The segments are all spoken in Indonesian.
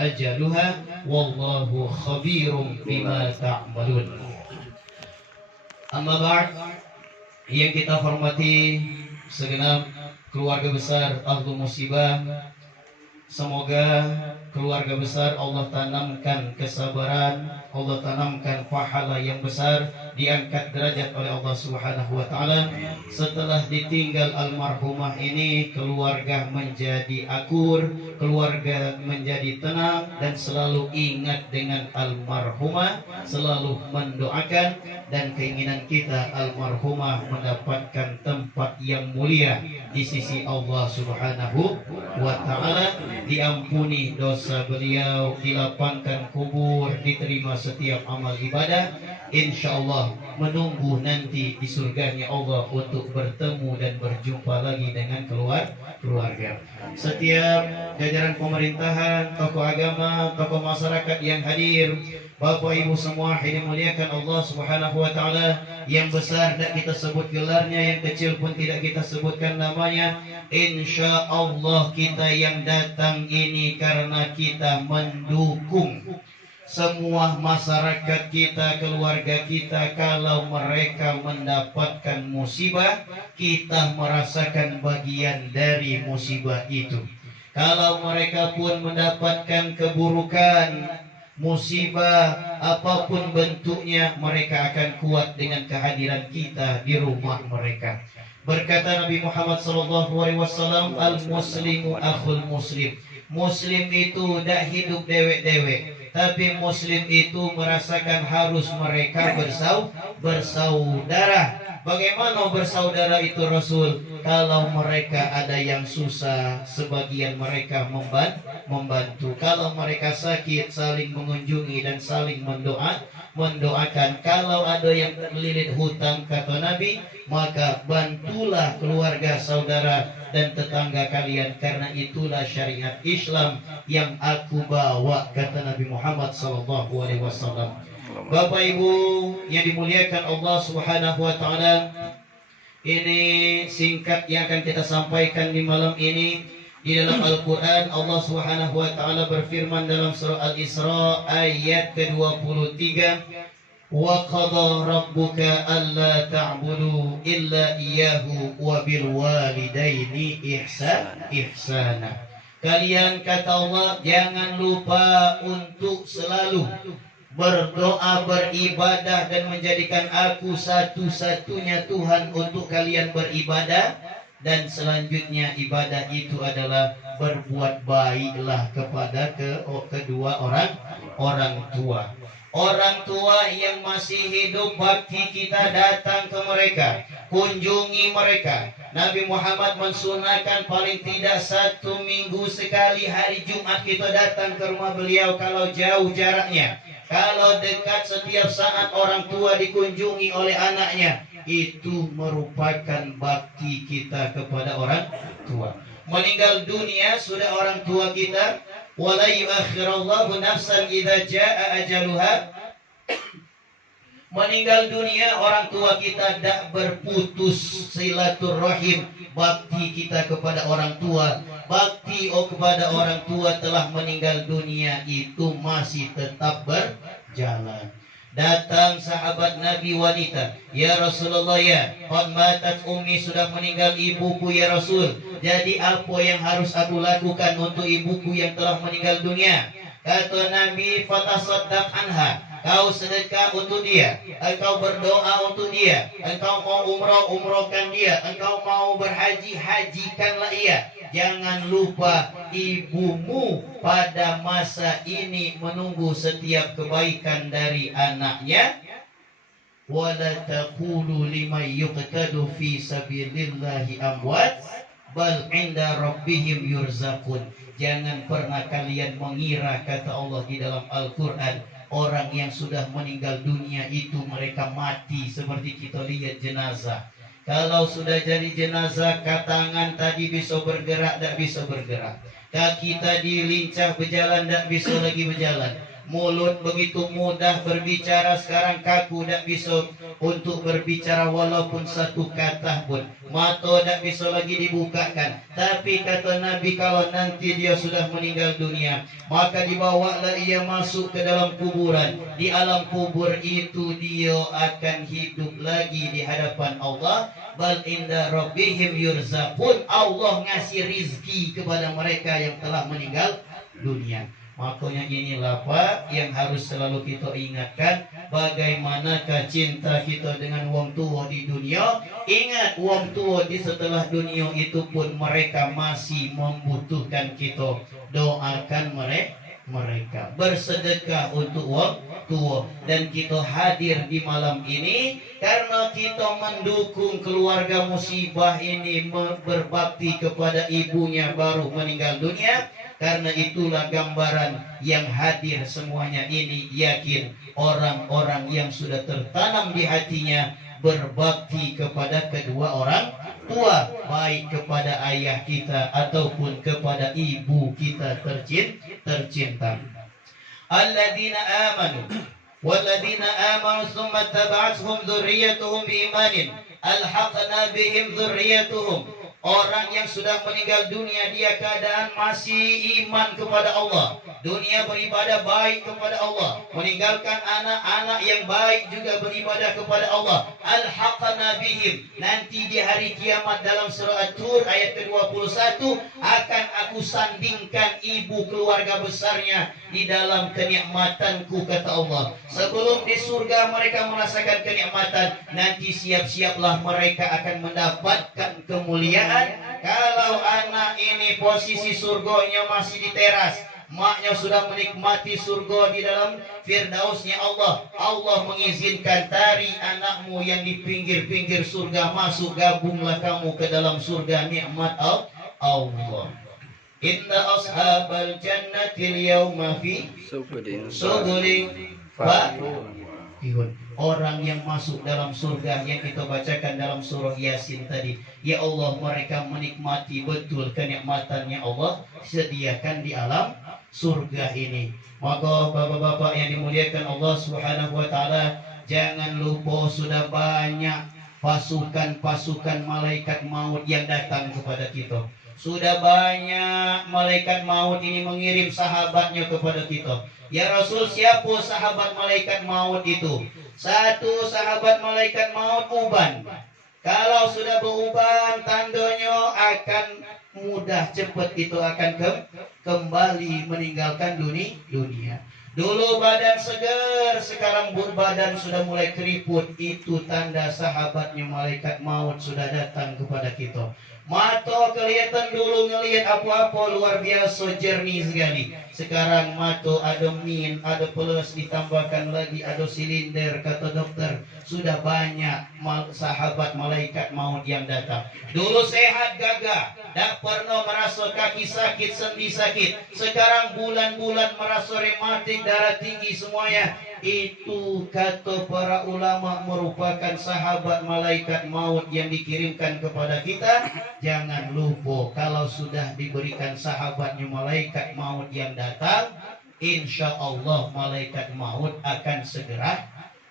ajaluha wallahu khabirum bima ta'malun. Amma ba'd, yang kita hormati segenap keluarga besar Ahlu Musibah, semoga keluarga besar Allah tanamkan kesabaran, Allah tanamkan pahala yang besar, diangkat derajat oleh Allah Subhanahu wa taala. Setelah ditinggal almarhumah ini, keluarga menjadi akur, keluarga menjadi tenang dan selalu ingat dengan almarhumah, selalu mendoakan, dan keinginan kita almarhumah mendapatkan tempat yang mulia di sisi Allah Subhanahu wa taala, diampuni dosa beliau, dilapangkan kubur, diterima setiap amal ibadah, insyaallah menunggu nanti di surganya Allah untuk bertemu dan berjumpa lagi dengan keluarga. Setiap jajaran pemerintahan, tokoh agama, tokoh masyarakat yang hadir, Bapak Ibu semua yang dimuliakan Allah Subhanahu wa taala, yang besar tidak kita sebut gelarnya, yang kecil pun tidak kita sebutkan namanya. Insya Allah kita yang datang ini karena kita mendukung semua masyarakat kita, keluarga kita. Kalau mereka mendapatkan musibah, kita merasakan bagian dari musibah itu. Kalau mereka pun mendapatkan keburukan, musibah apapun bentuknya, mereka akan kuat dengan kehadiran kita di rumah mereka. Berkata Nabi Muhammad SAW, al-muslimu akhul muslim. Muslim itu tidak hidup dewek-dewek, tapi muslim itu merasakan harus mereka bersaudara. Bagaimana bersaudara itu Rasul? Kalau mereka ada yang susah, sebagian mereka membantu. Kalau mereka sakit, saling mengunjungi dan saling mendoakan. Kalau ada yang terlilit hutang, kata Nabi, maka bantulah keluarga, saudara dan tetangga kalian, karena itulah syariat Islam yang aku bawa, kata Nabi Muhammad SAW. Bapak Ibu yang dimuliakan Allah Subhanahu wa taala, ini singkat yang akan kita sampaikan di malam ini. Di dalam Al-Quran Allah Subhanahu wa taala berfirman dalam surah Al-Isra ayat ke-23, wa qadha rabbuka alla ta'budu illa iyyahu wa bil walidaini ihsana. Kalian, kata Allah, jangan lupa untuk selalu berdoa, beribadah dan menjadikan aku satu-satunya Tuhan untuk kalian beribadah. Dan selanjutnya ibadah itu adalah berbuat baiklah kepada kedua orang tua. Orang tua yang masih hidup, bakti kita datang ke mereka, kunjungi mereka. Nabi Muhammad mensunahkan paling tidak 1 minggu sekali hari Jumat kita datang ke rumah beliau, kalau jauh jaraknya. Kalau dekat, setiap saat orang tua dikunjungi oleh anaknya, itu merupakan bakti kita kepada orang tua. Meninggal dunia sudah orang tua kita, wala yuakhirallahu nafsan idza jaa ajaluha. Meninggal dunia orang tua kita tidak berputus silaturahim. Bakti kita kepada orang tua, bakti kepada orang tua telah meninggal dunia itu masih tetap berjalan. Datang sahabat Nabi wanita, ya Rasulullah, ya qad matat ummi, sudah meninggal ibuku ya Rasul. Jadi apa yang harus aku lakukan untuk ibuku yang telah meninggal dunia? Kata Nabi, fatasaddaq anha, kau sedekah untuk dia, engkau berdoa untuk dia, engkau mau umrah, umrohkan dia, engkau mau berhaji, hajikanlah ia. Jangan lupa ibumu pada masa ini menunggu setiap kebaikan dari anaknya. Wala taqulu liman yuqtadu fi sabilillahi amwat bal inda rabbihim yurzaqun. Jangan pernah kalian mengira, kata Allah di dalam Al-Quran, orang yang sudah meninggal dunia itu mereka mati seperti kita lihat jenazah. Kalau sudah jadi jenazah, tangan tadi bisa bergerak, tidak bisa bergerak. Kaki tadi lincah berjalan, tidak bisa lagi berjalan. Mulut begitu mudah berbicara, sekarang kaku, tidak bisa untuk berbicara walaupun satu kata pun. mata tak bisa lagi dibukakan. Tapi kata Nabi, kalau nanti dia sudah meninggal dunia, maka dibawalah ia masuk ke dalam kuburan. Di alam kubur itu dia akan hidup lagi di hadapan Allah. Bal inda rabbihim yurzaqun. Allah ngasih rizki kepada mereka yang telah meninggal dunia. Makanya inilah Pak yang harus selalu kita ingatkan, bagaimanakah cinta kita dengan wong tua di dunia. Ingat, wong tua di setelah dunia itu pun mereka masih membutuhkan kita. Doakan mereka, bersedekah untuk wong tua. Dan kita hadir di malam ini karena kita mendukung keluarga musibah ini berbakti kepada ibunya baru meninggal dunia. Karena itulah gambaran yang hadir semuanya ini, yakin orang-orang yang sudah tertanam di hatinya berbakti kepada kedua orang tua, baik kepada ayah kita ataupun kepada ibu kita tercinta. Alladzina amanu walladzina amanu tsumma taba'athum dzurriyyatuhum biimanin alhaqna bihim dzurriyyatuhum. Orang yang sudah meninggal dunia dia keadaan masih iman kepada Allah, dunia beribadah baik kepada Allah, meninggalkan anak-anak yang baik juga beribadah kepada Allah. Alhaqna bihim, nanti di hari kiamat dalam surah At-Tur ayat ke-21 akan aku sandingkan ibu keluarga besarnya di dalam kenikmatanku, kata Allah. Sebelum di surga mereka merasakan kenikmatan, nanti siap-siaplah mereka akan mendapatkan kemuliaan. Kalau anak ini posisi surganya masih di teras, maknya sudah menikmati surga di dalam firdausnya Allah. Allah mengizinkan tari anakmu yang di pinggir-pinggir surga masuk, gabunglah kamu ke dalam surga nikmat Allah. Inna ashabal jannatil yawma fi sugulin fakihun. Orang yang masuk dalam surga yang kita bacakan dalam surah Yasin tadi, ya Allah, mereka menikmati betul kenikmatannya Allah sediakan di alam surga ini. Maka bapak-bapak yang dimuliakan Allah Subhanahu wa taala, jangan lupa sudah banyak pasukan-pasukan malaikat maut yang datang kepada kita. Sudah banyak malaikat maut ini mengirim sahabatnya kepada kita. Ya Rasul, siapa sahabat malaikat maut itu? Satu sahabat malaikat maut uban. Kalau sudah beruban, tandanya akan mudah cepat itu akan kembali meninggalkan dunia. Dulu badan segar, sekarang badan sudah mulai keriput. Itu tanda sahabatnya malaikat maut sudah datang kepada kita. Mata kelihatan dulu ngelihat apa-apa luar biasa jernih sekali. Sekarang mata ada min, ada plus, ditambahkan lagi ada silinder, kata dokter. Sudah banyak sahabat malaikat maut yang datang. Dulu sehat gagah, tak pernah merasa kaki sakit, sendi sakit. Sekarang bulan-bulan merasa rematik, darah tinggi semuanya. Itu kata para ulama merupakan sahabat malaikat maut yang dikirimkan kepada kita. Jangan lupa, kalau sudah diberikan sahabatnya malaikat maut yang datang, insya Allah malaikat maut akan segera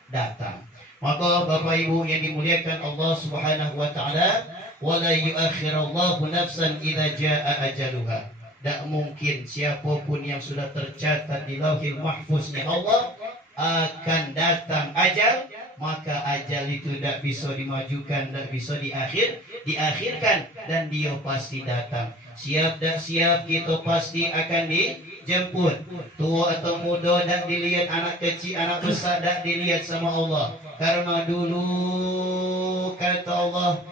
datang. Maka Bapak Ibu yang dimuliakan Allah Subhanahu wa taala, wala yuakhirallahu nafsan idza jaa ajaluha. Tak mungkin siapapun yang sudah tercatat di Lauhil Mahfuznya Allah akan datang ajal, maka ajal itu tidak bisa dimajukan, tidak bisa diakhirkan, dan dia pasti datang. Siap tak siap kita pasti akan dijemput. Tua atau muda tak dilihat, anak kecil anak besar tak dilihat sama Allah. Karena dulu kata Allah,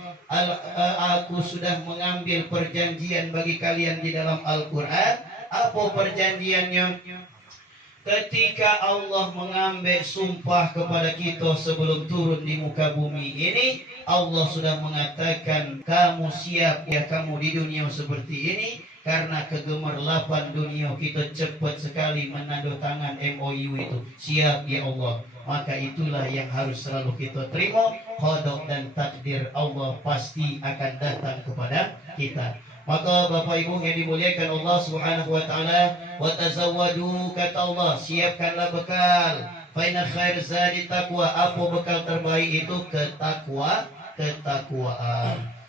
aku sudah mengambil perjanjian bagi kalian di dalam Al-Quran. Apa perjanjiannya? Ketika Allah mengambil sumpah kepada kita sebelum turun di muka bumi ini, Allah sudah mengatakan, kamu siap ya kamu di dunia seperti ini. Karena kegemerlapan dunia, kita cepat sekali menandatangan MOU itu. Siap ya Allah. Maka itulah yang harus selalu kita terima. Qada dan takdir Allah pasti akan datang kepada kita. Maka Bapak Ibu yang dimuliakan Allah Subhanahu wa taala, wa tazawwadu, kata Allah, siapkanlah bekal. Fa inna khair zadi taqwa. Apa bekal terbaik itu? Ketakwaan.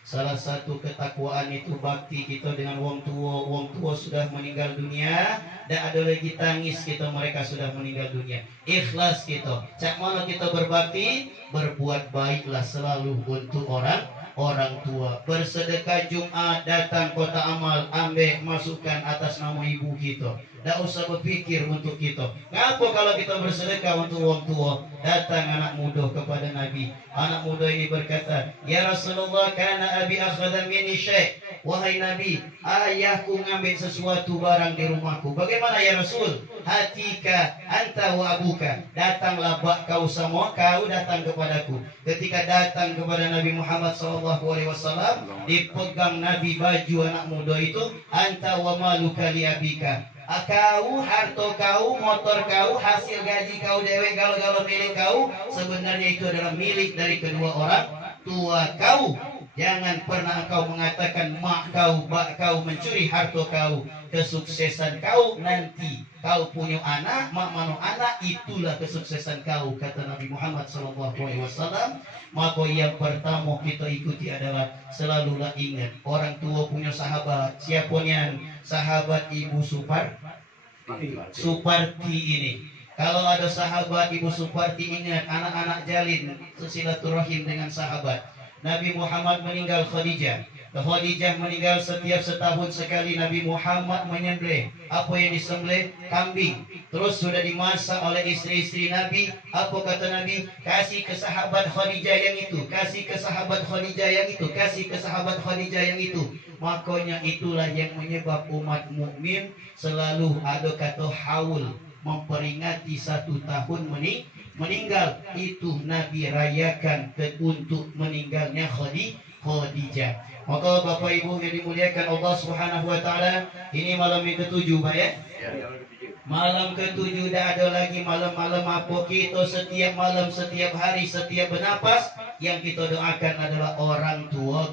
Salah satu ketakwaan itu bakti kita dengan wong tua. Wong tua sudah meninggal dunia, dan ada lagi tangis kita mereka sudah meninggal dunia. Ikhlas kita. Cak mana kita berbakti, berbuat baiklah selalu untuk orang tua. Bersedekah Jumat, datang kota amal, ambil masukkan atas nama ibu kita. Tidak usah berpikir untuk kita. Ngapa kalau kita bersedekah untuk orang tua? Datang anak muda kepada Nabi. Anak muda ini berkata, "Ya Rasulullah, kana abi akhadha minni syai'." Wahai Nabi, ayahku ngambil sesuatu barang di rumahku. Bagaimana ya Rasul? Hatika anta wa abuka. Datanglah bak kau semua, kau datang kepadaku. Ketika datang kepada Nabi Muhammad SAW, dipegang Nabi baju anak muda itu, anta wa maluka li abika. Kau, harta kau, motor kau, hasil gaji kau, dewek galau-galau milik kau, sebenarnya itu adalah milik dari kedua orang tua kau. Jangan pernah kau mengatakan mak kau, bak kau mencuri harta kau. Kesuksesan kau nanti kau punya anak, mak mano anak, itulah kesuksesan kau, kata Nabi Muhammad SAW. Maka yang pertama kita ikuti adalah selalulah ingat orang tua punya sahabat. Siapa yang sahabat Ibu Suparti ini? Kalau ada sahabat Ibu Suparti, ingat anak-anak jalin silaturahim dengan sahabat. Nabi Muhammad meninggal Khadijah. Khadijah meninggal setiap setahun sekali Nabi Muhammad menyembelih. Apa yang disembelih? Kambing. Terus sudah dimasak oleh istri-istri Nabi. Apa kata Nabi? Kasih ke sahabat Khadijah yang itu, kasih ke sahabat Khadijah yang itu, kasih ke sahabat Khadijah yang itu. Makanya itulah yang menyebab umat mukmin selalu ada kata haul, memperingati 1 tahun meninggal. Itu Nabi rayakan untuk meninggalnya Khadijah. Maka Bapak Ibu yang dimuliakan Allah Subhanahu wa taala, ini malam yang ke-7 Pak ya. Malam ke-7, dah ada lagi malam-malam apa kita setiap malam, setiap hari, setiap bernapas yang kita doakan adalah orang tua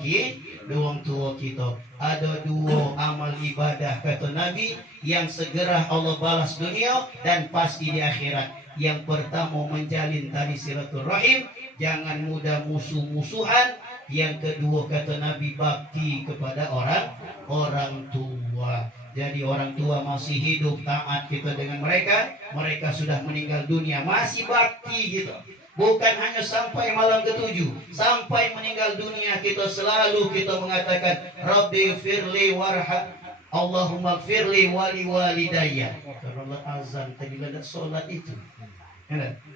kita. Ada 2 amal ibadah kata Nabi yang segera Allah balas dunia dan pasti di akhirat. Yang pertama menjalin tali silaturahim, jangan mudah musuh-musuhan. Yang kedua kata Nabi, bakti kepada orang tua. Jadi orang tua masih hidup, taat kita dengan mereka. Mereka sudah meninggal dunia, masih bakti gitu. Bukan hanya sampai malam ke-7, sampai meninggal dunia kita selalu kita mengatakan Rabbi firli warham, Allahumma firli wali walidayya. Karena azan tadi ada solat itu.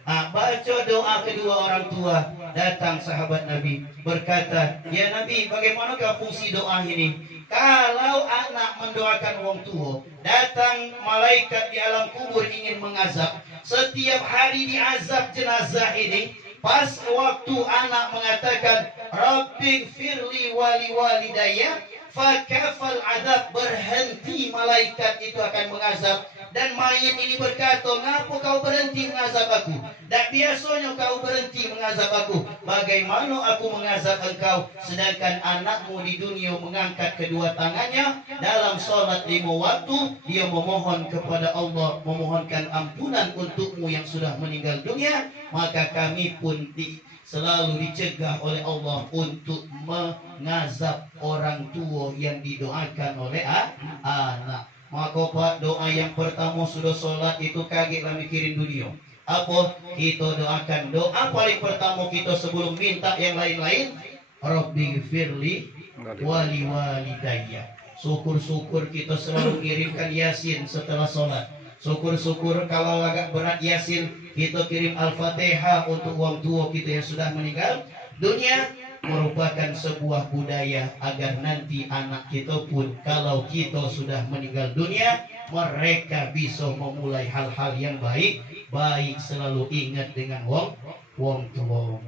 Baca doa kedua orang tua. Datang sahabat Nabi berkata, "Ya Nabi, bagaimanakah fungsi doa ini?" Kalau anak mendoakan orang tua, datang malaikat di alam kubur ingin mengazab. Setiap hari diazab jenazah ini. Pas waktu anak mengatakan Rabbi firli wali walidayya, fakafal adab, berhenti malaikat itu akan mengazab. Dan mayat ini berkata, "Ngapa kau berhenti mengazab aku? Tak biasanya kau berhenti mengazab aku. Bagaimana aku mengazab engkau? Sedangkan anakmu di dunia mengangkat kedua tangannya dalam sholat 5 waktu. Dia memohon kepada Allah, memohonkan ampunan untukmu yang sudah meninggal dunia. Maka kami pun selalu dicegah oleh Allah untuk mengazab orang tua yang didoakan oleh anak." Maka Pak, doa yang pertama sudah sholat itu kagetlah mikirin dunia. Apa? Kita doakan doa paling pertama kita sebelum minta yang lain-lain. Rabbi firli wali walidayya. Syukur-syukur kita selalu kirimkan Yasin setelah sholat. Syukur-syukur kalau agak berat Yasin, kita kirim Al-Fatihah untuk orang tua kita yang sudah meninggal dunia. Merupakan sebuah budaya agar nanti anak kita pun kalau kita sudah meninggal dunia, mereka bisa memulai hal-hal yang baik selalu ingat dengan wong tua.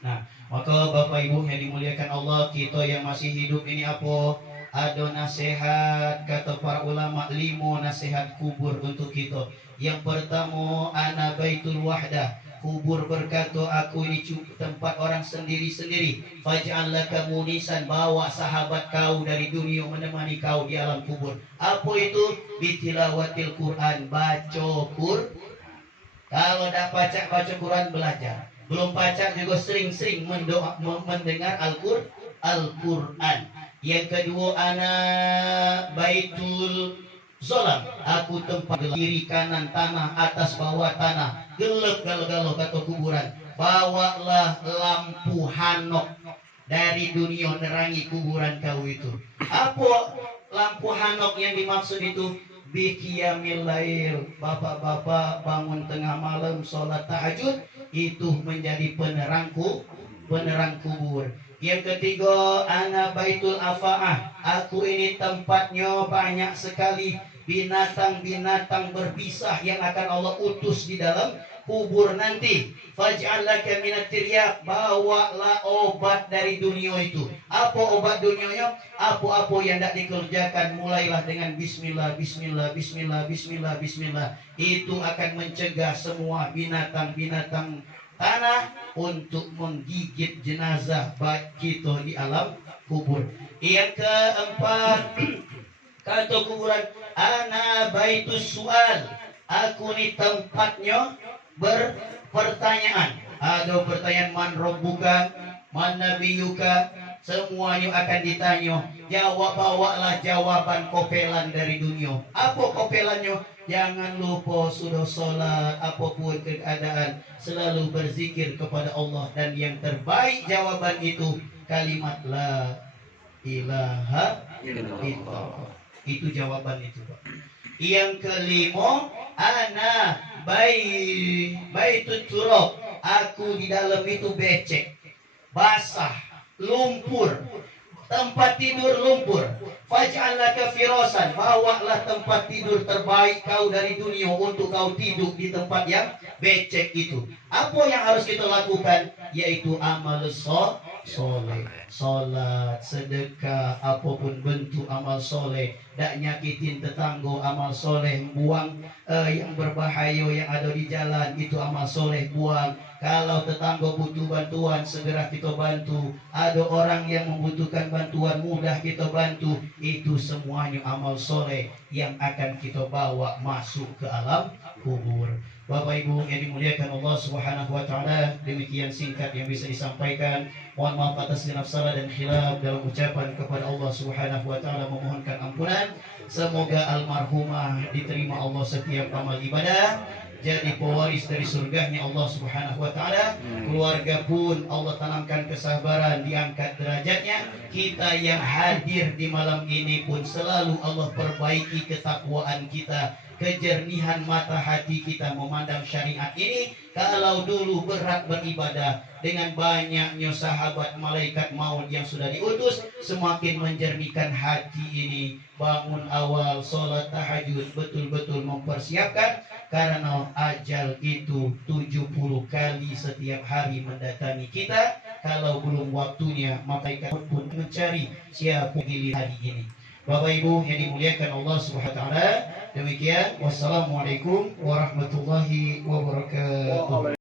Nah, maka Bapak Ibu yang dimuliakan Allah, kita yang masih hidup ini apa? Ada nasihat kata para ulama, 5 nasihat kubur untuk kita. Yang pertama, ana baitul wahdah. Kubur berkata, aku ini tempat orang sendiri-sendiri. Faj'al laka munisan, bawa sahabat kau dari dunia menemani kau di alam kubur. Apa itu? Bitilawatil Quran, baca Quran. Kalau dah baca Quran, belajar. Belum baca juga sering-sering mendengar Al-Quran. Al-Quran. Yang kedua, ana baitul zolam, aku tempat kiri kanan tanah, atas bawah tanah, gelap galau-galau kata kuburan. Bawalah lampu hanok dari dunia nerangi kuburan kau itu. Apa lampu hanok yang dimaksud itu? Biqiyamil lail, bapak-bapak bangun tengah malam sholat tahajud, itu menjadi penerang kubur. Yang ketiga, ana baitul afaah, aku ini tempatnya banyak sekali binatang-binatang berbisa yang akan Allah utus di dalam kubur nanti. Faj'al laka minat tiryak, bawalah obat dari dunia itu. Apa obat dunianya? Apa-apa yang tidak dikerjakan, mulailah dengan bismillah, bismillah, bismillah, bismillah, bismillah. Itu akan mencegah semua binatang-binatang tanah untuk menggigit jenazah baik kita di alam kubur. Yang keempat, kata kuburan, ana baitus sual, aku ni tempatnya berpertanyaan. Ada pertanyaan, man rabbuka, man nabiyuka, semuanya akan ditanya. Jawab, bawalah jawaban kopelan dari dunia. Apa kopelannya? Jangan lupa sudah sholat, apapun keadaan, selalu berzikir kepada Allah. Dan yang terbaik jawaban itu kalimat la ilaha illallah. Itu jawaban itu, Pak. Yang kelima, ana baitut turab, aku di dalam itu becek, basah, lumpur, tempat tidur lumpur. Faj'al laka firasan, bawalah tempat tidur terbaik kau dari dunia untuk kau tidur di tempat yang becek itu. Apa yang harus kita lakukan? Yaitu amal soleh, salat, sedekah, apapun bentuk amal soleh. Tak nyakitin tetangga, amal soleh. Buang yang berbahaya yang ada di jalan, itu amal soleh, buang. Kalau tetangga butuh bantuan, segera kita bantu. Ada orang yang membutuhkan bantuan, mudah kita bantu. Itu semuanya amal soleh yang akan kita bawa masuk ke alam kubur. Bapak Ibu yang dimuliakan Allah Subhanahu wa taala, demikian singkat yang bisa disampaikan. Mohon maaf atas genap salah dan khilaf dalam ucapan kepada Allah Subhanahu wa taala, memohonkan ampunan. Semoga almarhumah diterima Allah setiap amal ibadah, jadi pewaris dari surganya Allah Subhanahu wa taala. Keluarga pun Allah tanamkan kesabaran, diangkat derajatnya. Kita yang hadir di malam ini pun selalu Allah perbaiki ketakwaan kita, kejernihan mata hati kita memandang syariat ini. Kalau dulu berat beribadah, dengan banyaknya sahabat malaikat maut yang sudah diutus, semakin menjernihkan hati ini. Bangun awal, sholat tahajud, betul-betul mempersiapkan, karena ajal itu 70 kali setiap hari mendatangi kita. Kalau belum waktunya, malaikat pun mencari siapa pilih hari ini. Bapak Ibu yang dimuliakan Allah Subhanahu wa taala, demikian. Wassalamualaikum warahmatullahi wabarakatuh.